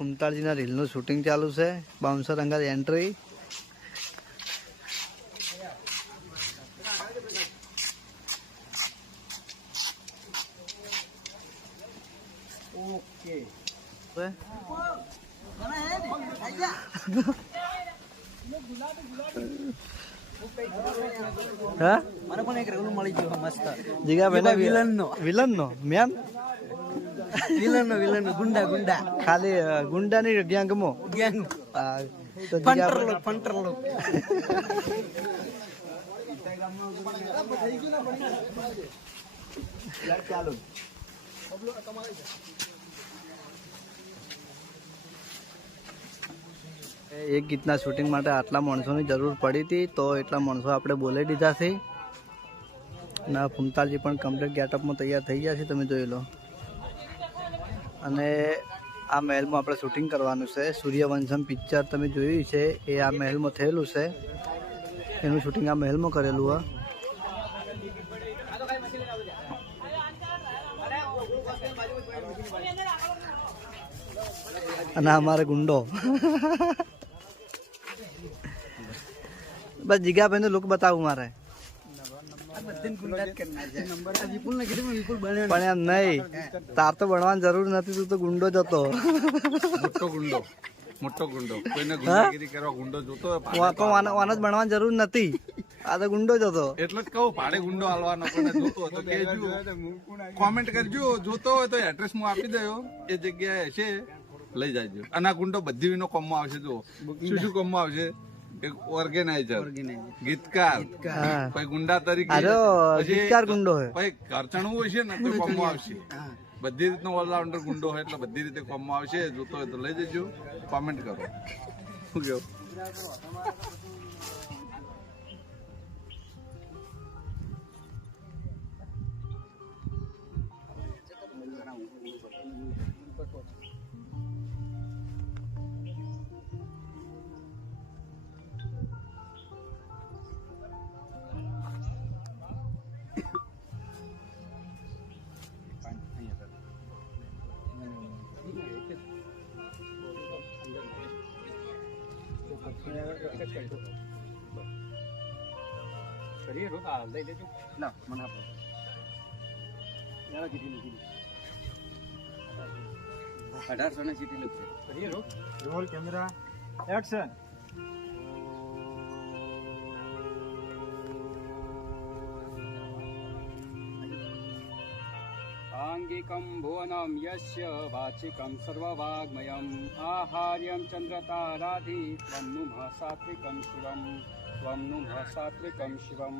ફૂમતાળજીના રીલનું shooting ચાલુ છે. Bouncer અંગત એન્ટ્રી. ઓકે હા મને પણ એક રેલું મળી ગયું મસ્ત. જીગાભાઈ વિલન નો મેન વિલન ગુંડા ખાલી ગુંડાની ગેંગમાં ગેંગ તો ફંટર લોક ચાલો એક ગીતના શૂટિંગ માટે આટલા માણસોની જરૂર પડી હતી, તો એટલા માણસો આપણે બોલાવી દીધા છે. ના ફૂમતાળજી પણ કમ્પ્લીટ ગેટઅપમાં તૈયાર થઈ ગયા છે, તમે જોઈ લો. અને આ મહેલમાં આપણે શૂટિંગ કરવાનું છે. સૂર્યવંશમ પિક્ચર તમે જોયું છે, એ આ મહેલમાં થયેલું છે. એનું શૂટિંગ આ મહેલમાં કરેલું હોય. અને અમારે ગુંડો બસ જીગાભાઈ નું લુક બતાવું મારે. પણ એમ નહીં, તાર તો ભણવાની જરૂર નથી, તું તો ગુંડો જ હતો. મોટો ગુંડો કોઈને ગુંડાગીરી કરવા ગુંડો જોતો હોય આને જ ભણવાની જરૂર નથી, આ તો ગુંડો જ હતો. એટલે જ કહું ભાડે ગુંડો હાલવાનો કોઈને જોતો હોય તો કહેજો, કોમેન્ટ કરજો. જોતો હોય તો એડ્રેસ હું આપી દઉં, એ જગ્યાએ છે લઈ જાજો. અને આ ગુંડો બધી નો કોમમાં આવશે. જો શું કોમમાં આવશે? એક ઓર્ગેનાઇઝર, ગીતકાર, પછી ગુંડા તરીકે ગીતકાર ગુંડો હોય, પછી ખર્ચણું હોય છે ને તો કોમમાં આવશે. બધી રીતનો ઓલરાઉન્ડર ગુંડો હોય એટલે બધી રીતે કોમમાં આવશે. જોતો હોય તો લઈ જજો, કોમેન્ટ કરો. શું કેવું? ના મને આપો 1800 ને સીટી લખશે. Roll camera action. आंगिकं भुवनं यस्य वाचिकं सर्ववाग्मयम् आहार्यं चन्द्रताराधि त्वं नुमः सात्विकं शिवं त्वं नुमः सात्विकं शिवं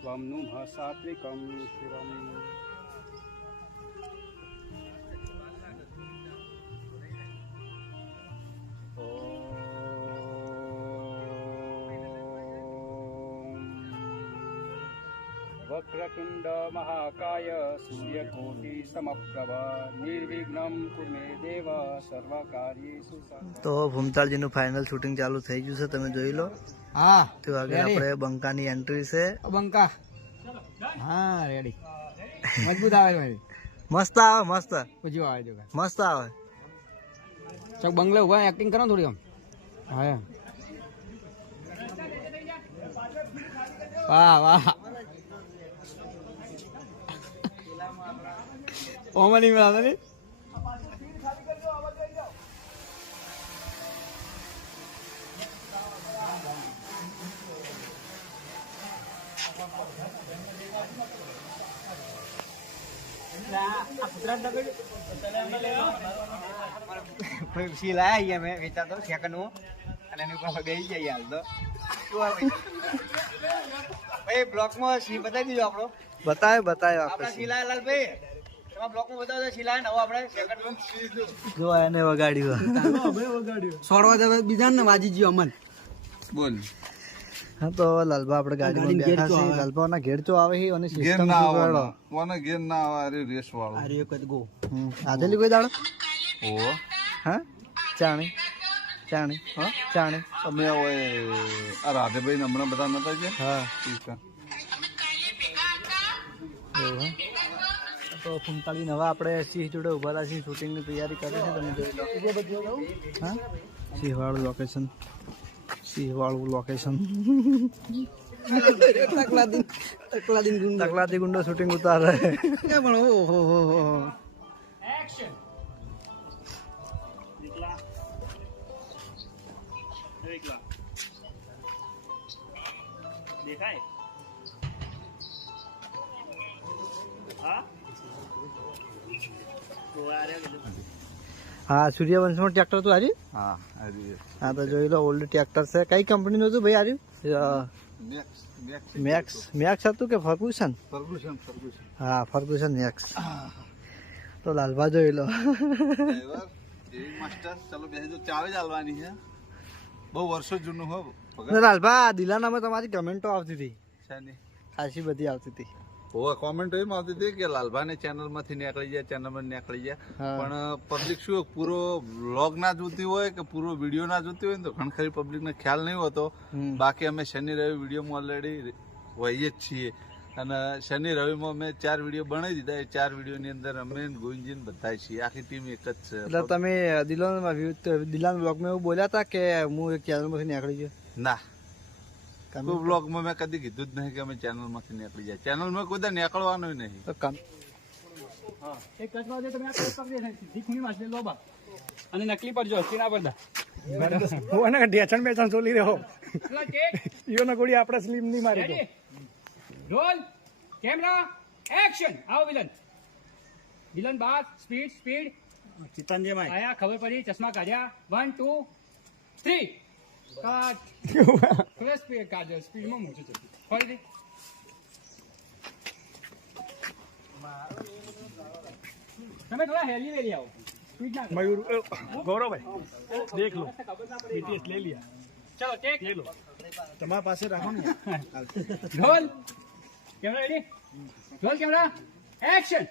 त्वं नुमः सात्विकं शिवम्. वक्रतुंड महाकाय सूर्यकोटि समप्रभ निर्विघ्नं कुरु मे देव सर्वकार्येषु सर्वदा. તો ફૂમતાળજીનું ફાઇનલ શૂટિંગ ચાલુ થઈ ગયું છે, તમે જોઈ લો. હા તો આગળ આપણે બંકાની એન્ટ્રી છે. બંકા હા રેડી. મજબૂત આવે ભાઈ, મસ્ત આવે, મસ્ત પૂછ્યું આવે જો મસ્ત આવે. ચક બંગલે ઉભા એક્ટિંગ કરો થોડી આમ. હા વાહ વાહ ઓમાં નહીં મળાતા ને. સી લાયા મેં વેચાતો સેકન્ડ હું અને એની ઉપર બેસી જઈએ હાલ તો ભાઈ બ્લોકમાં સી બતાવી દીધો આપણો. બતાવે આપણા શીલા લાલભાઈ તમારા બ્લોકમાં બતાવો શીલા નવો આપણે સેકન્ડ જો એને વગાડ્યું. સોડવા જતા બીજા ને વાજી ગયો અમન. બોલ. હા તો લાલભા આપણે ગાડીમાં બેઠા છીએ. લાલભાના ઘેર ચો આવે છે અને ઘેર સિસ્ટમ ના શું આવે, કરો? કોને ઘેર ના આવે? અરે રેસ વાળો. અરે એક જ ગો આધેલી કોઈ દાડો? ઓ હા ચાણી હા ચાણી. અમે હવે આ રાધેભાઈ હમણાં બધા નતા ગયા. હા ઠીક છે. એવું હે? તો તો 45 હવે આપણે સિંહ જોડે ઉભા રહ્યા છીએ, શૂટિંગની તૈયારી કરે છે, તમે જોઈ લો. હા, સિંહવાળું લોકેશન, સિંહવાળું લોકેશન. તકલાદી ગુંડો શૂટિંગ ઉતારે પણ ઓહો. દેખાય હા, સૂર્યવંશમાં ટ્રેક્ટર તો હારી. હા હરી હા, તો જોઈ લો, ઓલ્ડ ટ્રેક્ટર છે. કઈ કંપનીનું હતું ભાઈ હાર્યું? મેક્સ હતું કે ફર્ગુસન? ફર્ગુસન. હા, ફર્ગુસન મેક્સ. તો લાલભા જોઈ લો. ડ્રાઈવર એવી માસ્ટર, ચલો બેસી તો ચાવે જ હાલવાની છે. બહુ વર્ષો જૂનું હો લાલભા, દિલાનામાં તમારી કમેન્ટો આવતી હતી, શાની ખાસી બધી આવતી હતી. હોવે કોમેન્ટ એમ આવતી હતી કે લાલભાને ચેનલ માંથી નીકળી જાય, હા. પણ પબ્લિક શું પૂરો વ્લોગ ના જોતી હોય કે પૂરો વિડીયો ના જોતી હોય ને તો ઘણી ખરી પબ્લિક ને ખ્યાલ નહીં હોતો. બાકી અમે શનિ રવિ વિડીયોમાં ઓલરેડી હોઈએ જ છીએ, અને શનિ રવિમાં અમે 4 વિડીયો બનાવી દીધા. એ 4 વિડીયોની અંદર અમે ગોવિંદજી બધા છીએ, આખી ટીમ એક જ છે. એટલે તમે દિલાન બ્લોગમાં એવું બોલ્યા હતા કે હું એક ચેનલમાંથી નીકળી ગયો? ના, કોઈ બ્લોગમાં મેં કદી કીધું જ નહીં કે અમે ચેનલ માંથી નીકળી જાય. ચેનલમાં કોઈ દા નીકળવાનું નહીં. તો કામ એક કચવા દે તમે આ પોસ્ટ પકડી દે સીધી ખૂણી માં છે લોબા અને નકલી પડજો કિના પડદા હું એને ઢેચણ બેચણ ચોલી રહ્યો ચલો ટેક ઈયોને ગોળી આપણે સ્લીમ નહીં મારી દો. Roll camera action. આવો વિલન બાદ સ્પીડ ચિતનજી માય આયા ખબર પડી ચશ્મા કાઢ્યા 1 2 3 કટ થોડા સ્પીડ કાઢો સ્પીડમાં મૂકજો ફરીથી તમે થોડા હેલી વેલી આવો સ્પીડ ના મયુર ગૌરવભાઈ દેખ લો BTS લઈ લિયા. ચલો ટેક લઈ લો તમારા પાસે રાખો ને. Roll camera ready roll camera action.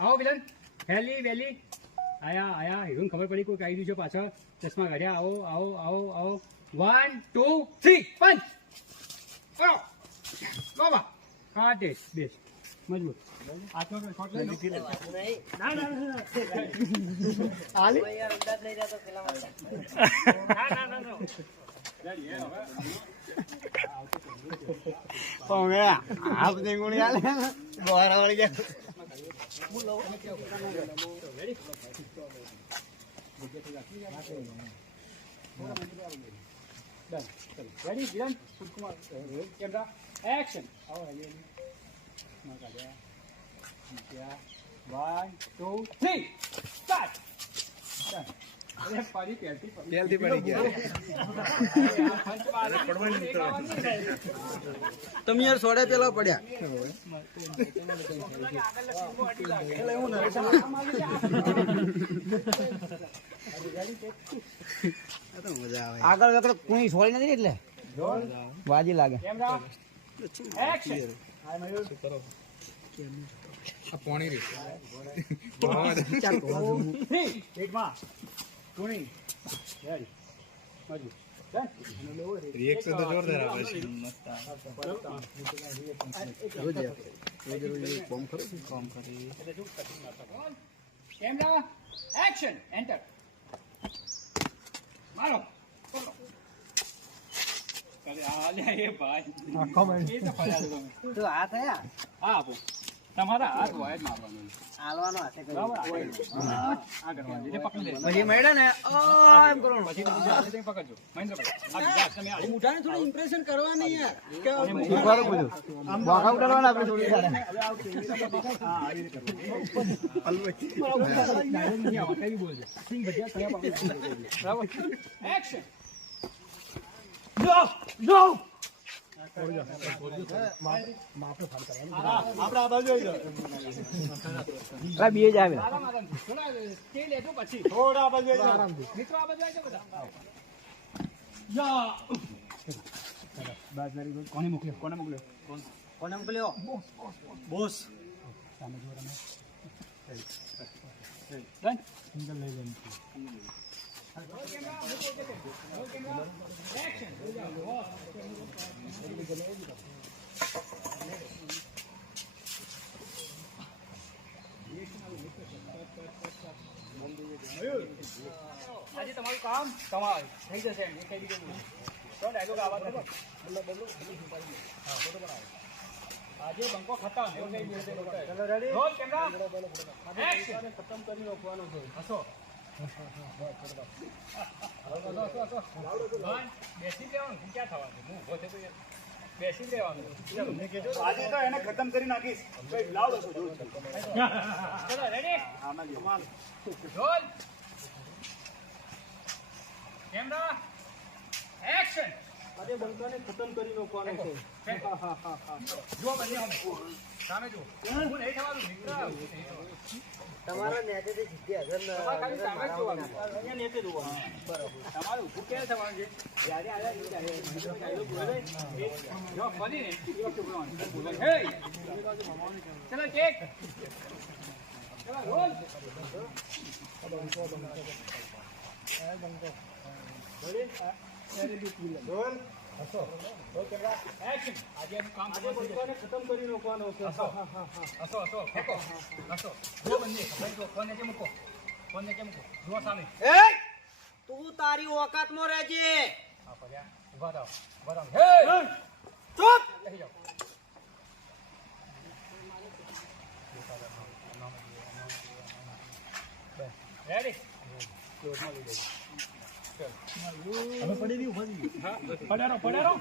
આવો વિલન હેલી વેલી આયા હીરોને ખબર પડી કોઈ કાઢી દીધો પાછળ ચશ્મા કાઢ્યા આવો 1 2 3 પંચ બાબા કાઢે બેસ મજબૂત હાથમાં શોટ લઈ લો. ના આ બધી ગુણી આલે બહાર વાળી ગયા. Ready villain Sukumar camera action. આવો હેલી 1 2 3 સ્ટાર્ટ. પડી પડી ગયા. તમે યાર સોડે પેલા પડ્યા. આગળ વખત કોઈ છોડી નથી એટલે વાજી લાગે. Camera action. રિએક્શન તો જોરદાર આવે છે. Camera action enter. મારો એ ભાઈ એ તો ફર્યા છો તમે. તો આ થયા હા આપો તમારા હાથ હોય જ મારવાનો હાલવાનો હાથે કરી. બરાબર આ કરવાનું એટલે પકડી લે પછી મળ્યા ને એમ કરવાનું. પછી બીજા હાથે તમે પકડજો મહેન્દ્રભાઈ આ બીજા હાથ તમે આવો. મુઠાને થોડું ઇમ્પ્રેશન કરવાની યાર. વાઘા ઉડાડવાના આપણે થોડી હા આવી રીતે કરવાનું. કઈ બોલજો સિંગ ભજીયા કર્યા બરાબર એક્શન. બે જ આવે. થોડા તેલ લેજો પછી થોડા બાજુ મિત્રો આ બાજુ આવજો બધા. કોને મોકલ્યો કોને મોકલ્યો? બોસ સામે જો તમે ડન સિંગલ લઈ લેજો. એક્શન. આજે તમારું કામ તમારું થઈ જશે એમ એ કહી દીધું તો ડાયલોગ આવવા દો આજે બંકો ખતમ એવું કહી દીધું ચલો રેડી રોલ કેમેરા એક્શન ખતમ કરી નાખવાનો છે હસો બેસી લેવાનું ક્યાં થવાનું હું ઉભો થતો બેસી લેવાનું આજે તો એને ખતમ કરી નાખીશ લાવડો છો જોઉં છું. ચલો રેડી રોલ કેમેરા એક્શન આજે બંકાને ખતમ કરી નાખવાનો છે. જુઓ બંને અમે સામે જુઓ હું નહીં થવાનું મિત્ર તમારા નેટેથી જીતી હાજર તમારે ખાલી સામે જ જોવાનું અહીંયા નેતે જોવાનું બરાબર તમારે ઊભું ક્યારે થવાનું છે જ્યારે આવ્યા ત્યારે ડાયલોગ બોલે જો ફરી ને એ વખતે બોલવાનું હે ચલો કેક ચલો રોલ એક્શન આજે એનું કામ આજે બંકાને ખતમ કરી નાખવાનો છે. હસો ફેંકો હસો જો બંને ભાઈ જો ફોન નીચે મૂકો જુઓ સામે તું તારી ઓકાતમાં રહેજે. હા પડ્યા ઉભા થાવ હે ચૂપ. બેસી જાઓ રેડી પડ્યારો